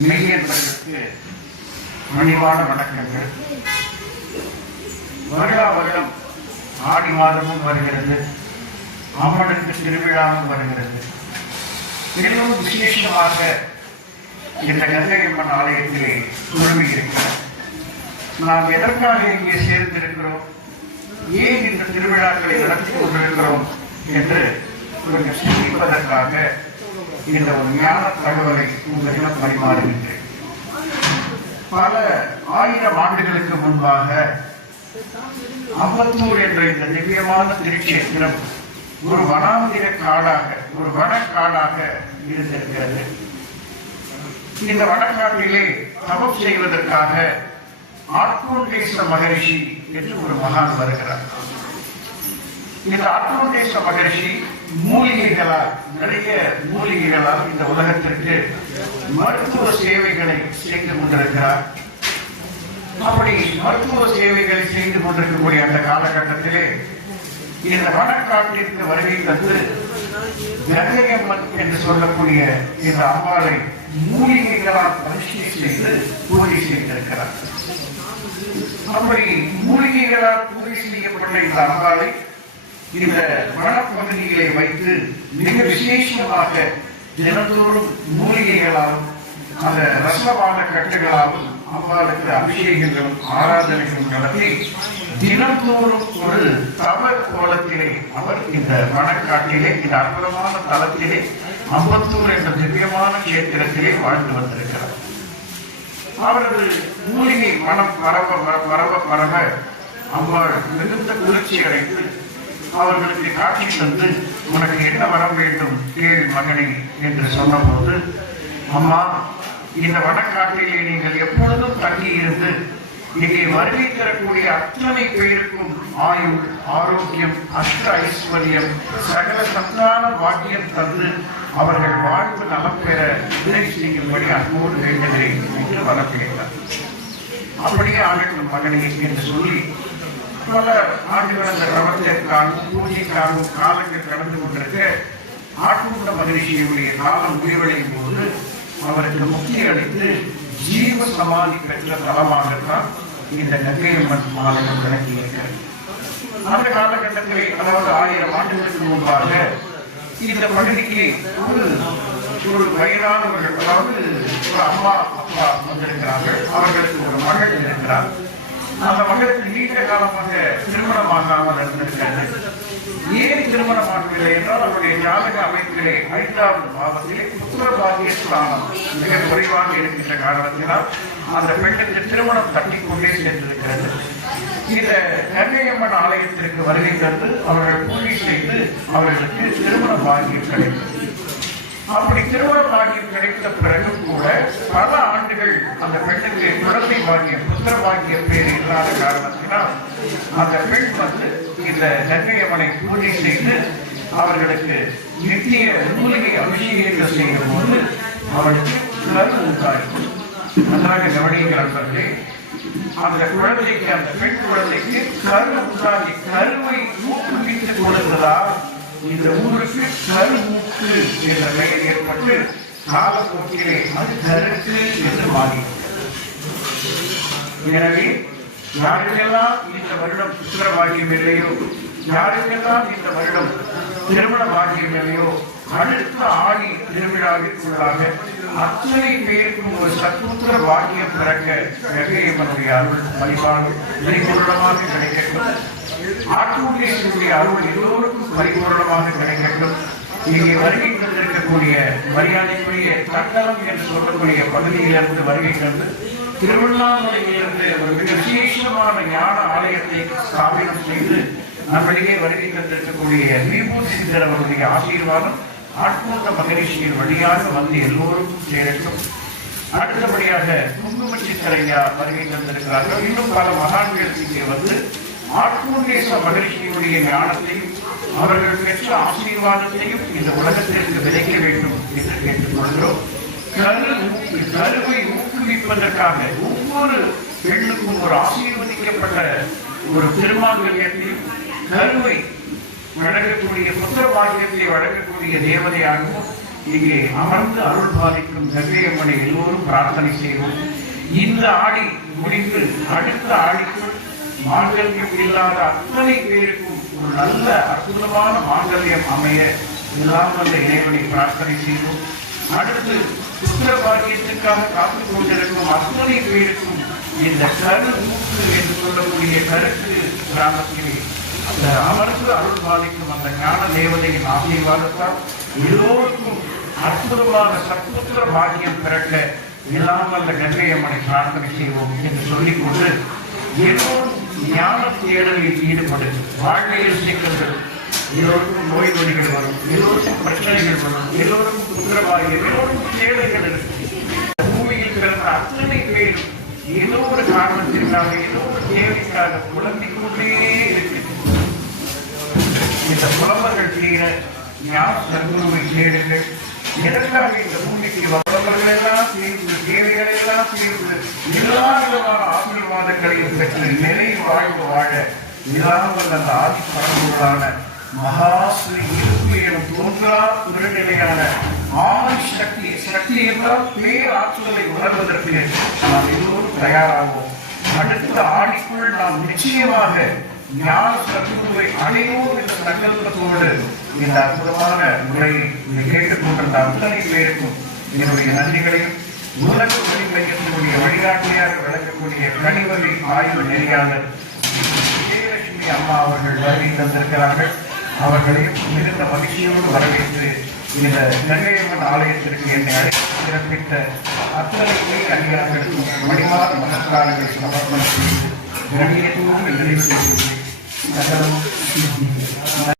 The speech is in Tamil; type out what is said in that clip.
மெய்யன்பர்களுக்கு மணிவான வணக்கங்கள். வருடா வருடம் ஆடி மாதமும் வருகிறது. அம்மனுக்கு திருவிழாவும் வருகிறது. மிகவும் விசேஷமாக இந்த கங்கையம்மன் ஆலயத்திலே குழுமி இருக்கிறார் நாம் எதற்காக இங்கே சேர்ந்திருக்கிறோம்? ஏன் இந்த திருவிழாக்களை நடத்தி கொண்டிருக்கிறோம் என்று கொஞ்சம் சிந்திப்பதற்காக இந்த உண்மையான தகவலை உங்களிடம் பரிமாறுகின்றேன். பல ஆயிரம் ஆண்டுகளுக்கு முன்பாக அம்பத்தூர் என்ற இந்த திவ்யமான திருச்சேத்திரம் ஒரு வனாந்திர காடாக ஒரு வனக்காடாக இருந்திருக்கிறது. இந்த வடக்காட்டிலே தவம் செய்வதற்காக ஆட்கோண்டேஸ்வர மகரிஷி என்று ஒரு மகான் வருகிறார். இந்த ஆட்கோண்டேஸ்வர மகரிஷி மூலிகைகளால் நிறைய மூலிகைகளால் இந்த உலகத்திற்கு மருத்துவ சேவைகளை செய்து கொண்டிருக்கிறார். அப்படி மருத்துவ சேவைகளை செய்து கொண்டிருக்கக்கூடிய அந்த காலகட்டத்திலே இந்த வனக்காட்டிற்கு வருகை தந்து கங்கையம்மன் என்று சொல்லக்கூடிய இந்த அம்பாளை மூலிகைகளால் பரிசீலனை செய்து பூஜை செய்திருக்கிறார். அப்படி மூலிகைகளால் பூஜை செய்யப்பட்ட இந்த அம்பாளை இந்த வனப்பகுதிகளை வைத்து மிக விசேஷமாக தினந்தோறும் மூலிகைகளாலும் அந்த ரசவான கட்டுகளாலும் அம்பாளுக்கு அபிஷேகங்களும் ஆராதனைகளும் நடத்தி தினந்தோறும் ஒரு தவ கோலத்திலே அவர் இந்த மணக்காட்டிலே இந்த அற்புதமான தலத்திலே அம்பத்தூர் என்ற திவ்யமான கேத்திரத்திலே வாழ்ந்து வந்திருக்கிறார். அவரது மூலிகை மனம் பரவ பர- பரவ பரவ அம்பாள் மிகுந்த குளிர்ச்சி அடைந்து அவர்களுக்கு காட்சி தந்து உனக்கு என்ன வரம் வேண்டும் கேள் மகனே என்று சொன்னபோது அம்மா இந்த வடக்காட்டிலே நீங்கள் எப்பொழுதும் தங்கி இருந்து இங்கே வருகை தரக்கூடிய அத்தனை பேருக்கும் ஆயுள் ஆரோக்கியம் அஷ்ட ஐஸ்வர்யம் சகல சத்தான வாக்கியம் தந்து அவர்கள் வாழ்வு நலம் பெற உதவி செய்யும்படி அன்போடு வேண்டுகிறேன் என்று வரம் கேட்டார். அப்படியே ஆகட்டும் மகனே என்று சொல்லி பல ஆண்டுகள் அந்த கிரமத்திற்கான பூஜைக்காகவும் காலங்கள் கடந்து கொண்டிருக்க ஆட்கொண்ட மகிழ்ச்சியுடைய காலம் முடிவடையும் போது அவருக்கு முக்தி அளித்து ஜீவ சமாதி பெற்ற தலமாகத்தான் இந்த கங்கையம்மன் ஆலயம் விளங்கி இருக்கிறது அந்த காலகட்டத்தில் அதாவது ஆயிரம் ஆண்டுகளுக்கு முன்பாக இந்த பகுதிக்கு ஒரு ஒரு வயதானவர்கள் அதாவது ஒரு அம்மா அப்பா வந்திருக்கிறார்கள். அவர்களுக்கு ஒரு மகள் இருக்கிறார். அந்த மகளுக்கு நீண்ட காலமாக திருமணமாகாமல் இருந்திருக்காங்க ஏன் திருமணமாகவில்லை என்றால் அவருடைய ஜாதக அமைப்பிலே ஐந்தாவது மாதத்திலே புத்திர பாகிய ஸ்தானம் மிக குறைவாக இருக்கின்ற காரணத்தினால் அந்த பெண்ணுக்கு திருமணம் தட்டி கொண்டே சென்றிருக்கிறது. இந்த கங்கையம்மன் ஆலயத்திற்கு வருகை தந்து அவர்கள் பூஜை செய்து அவர்களுக்கு திருமண பாகியம் கிடைத்தது. அப்படி திருமண பாகியம் கிடைத்த பிறகு கூட பல அந்த பெண்ணுக்கு குழந்தை பாக்கியம் புத்திர பாக்கியம் பேர் இல்லாத காரணத்தினால் அந்த பெண் வந்து இந்த கங்கையம்மனை பூஜை செய்து அவர்களுக்கு நித்திய மூலிகை அபிஷேகங்கள் செய்யும் போது அவளுக்கு கரு உண்டாகும் நன்றாக கவனிங்கள் அந்த குழந்தைக்கு அந்த பெண் குழந்தைக்கு கரு உண்டாகி கருவை ஊக்குவித்து கொடுத்ததால் இந்த ஊருக்கு கரு ஊக்கு என்ற பெயர் ஏற்பட்டு காலப்போக்கிலே அது கருக்கு என்று மாறியது எனவே யாருக்கெல்லாம் இந்த வருடம் புத்திர பாக்கியம் இல்லையோ? யாருக்கெல்லாம் இந்த வருடம் திருமண பாக்கியம் இல்லையோ? அடுத்த ஆடி திருவிழாவிற்குள்ளாக அத்தனை பேருக்கும் ஒரு சத்துத்திர பாக்கியம் பிறக்க வெங்கையம்மனுடைய அருள் வழிபாடு பரிபூர்ணமாக கிடைக்கட்டும். ஆட்டுடைய அருள் எல்லோருக்கும் பரிபூர்ணமாக கிடைக்கட்டும். இங்கே வருகை தந்திருக்கக்கூடிய மரியாதைக்குரிய தக்கலம் என்று சொல்லக்கூடிய பகுதியிலிருந்து வருகை தந்து திருவண்ணாமலையிலிருந்து ஒரு மிக விசேஷமான ஞான ஆலயத்தை ஸ்தாபனம் செய்து நம்மளிடையே வருகை தந்திருக்கக்கூடிய விபூதி சித்தர் அவருடைய ஆசீர்வாதம் ஆட்கொண்ட மகரிஷியின் வழியாக வந்து எல்லோருக்கும் சேரட்டும். அடுத்தபடியாக குங்கும சித்தரையா வருகை தந்திருக்கிறார்கள். இன்னும் பல மகான்கள் இங்கே வந்து ஆட்கொண்டேச மகிழ்ச்சியினுடைய ஞானத்தையும் அவர்கள் பெற்ற ஆசீர்வாதத்தையும் இந்த உலகத்திற்கு விதைக்க வேண்டும் என்று கேட்டுக்கொள்கிறோம். கரு கருவை ஊக்குவிப்பதற்காக ஒவ்வொரு பெண்ணுக்கும் ஒரு ஆசீர்வதிக்கப்பட்ட ஒரு திருமாங்கல்யத்தையும் கருவை வழங்கக்கூடிய புத்திர பாக்கியத்தை வழங்கக்கூடிய தேவதையாகவும் இங்கே அமர்ந்து அருள் பாதிக்கும் கங்கையம்மனை எல்லோரும் பிரார்த்தனை செய்வோம். இந்த ஆடி முடிந்து அடுத்த ஆடிக்குள் மாங்கல்யம் இல்லாத அத்தனை பேருக்கும் ஒரு நல்ல அற்புதமான மாங்கல்யம் அமைய எல்லாம் வந்த இறைவனை பிரார்த்தனை செய்வோம். அடுத்து புத்திர பாக்கியத்திற்காக காத்துக் கொண்டிருக்கும் அற்புதனை பேருக்கும் இந்த கரு மூக்கு என்று சொல்லக்கூடிய கருத்து கிராமத்திலே அந்த அமர்ந்து அருள் பாதிக்கும் அந்த ஞான தேவதையின் ஆசீர்வாதத்தால் எல்லோருக்கும் அற்புதமான சத்புத்திர பாக்கியம் பிறக்க எல்லாம் அந்த கங்கை அம்மனை பிரார்த்தனை செய்வோம் என்று சொல்லிக்கொண்டு எல்லோரும் ஞான தேடலில் ஈடுபடு வாழ்வியல் சிக்கல்கள் எல்லோருக்கும் நோய் நொடிகள் வரும் எல்லோருக்கும் பிரச்சனைகள் வரும் எல்லோருக்கும் புத்திரபாகியம் எல்லோருக்கும் தேடல்கள் இருக்கு பூமியில் பிறந்த அத்தனை பேர் ஏதோ ஒரு காரணத்திற்காக ஏதோ ஒரு தேவைக்காக புலம்பிக் கொண்டே இருக்கு. இந்த புலம்பர்கள் செய்கிற ஞான சர்க்குருவை தேடுங்கள்? எதற்காக இந்த பூமிக்கு வந்தவர்கள் எல்லாம் சேர்ந்து தேவைகள் எல்லாம் சேர்ந்து எல்லா விதமான ஆசீர்வாதங்களையும் பெற்று நிலை வாழ்வு வாழ இல்லாமல் அந்த ஆதி பரம்பொருளான மகாஸ்ரீ இருப்பு எனும் தோன்றா உருநிலையான ஆமை சக்தி சக்தி என்றால் பேர் ஆற்றுதலை உணர்வதற்கு நாம் எல்லோரும் தயாராகும் அடுத்த ஆடிக்குள் நாம் நிச்சயமாக ஞான சத்குருவை அடைவோம் என்ற சங்கல்பத்தோடு இந்த அற்புதமான முறையை இதை கேட்டுக்கொண்டிருந்த அத்தனை பேருக்கும் என்னுடைய நன்றிகளையும் உலக ஒளி வழிகாட்டியாக விளக்கக்கூடிய கனிவகை ஆய்வு நெறியாளர் விஜயலட்சுமி அம்மா அவர்கள் வருகை தந்திருக்கிறார்கள் அவர்களையும் மிகுந்த மகிழ்ச்சியோடு வரவேற்று இந்த நெல்லையம்மன் ஆலயத்திற்கு என்னை அழைத்து சிறப்பித்த அத்தனை உயிர் அடியார்களுக்கும் மணிமாத மனக்காரங்களை சமர்ப்பணம் செய்து கண்ணியத்தோடு நிறைவு செய்கிறேன் சகலம்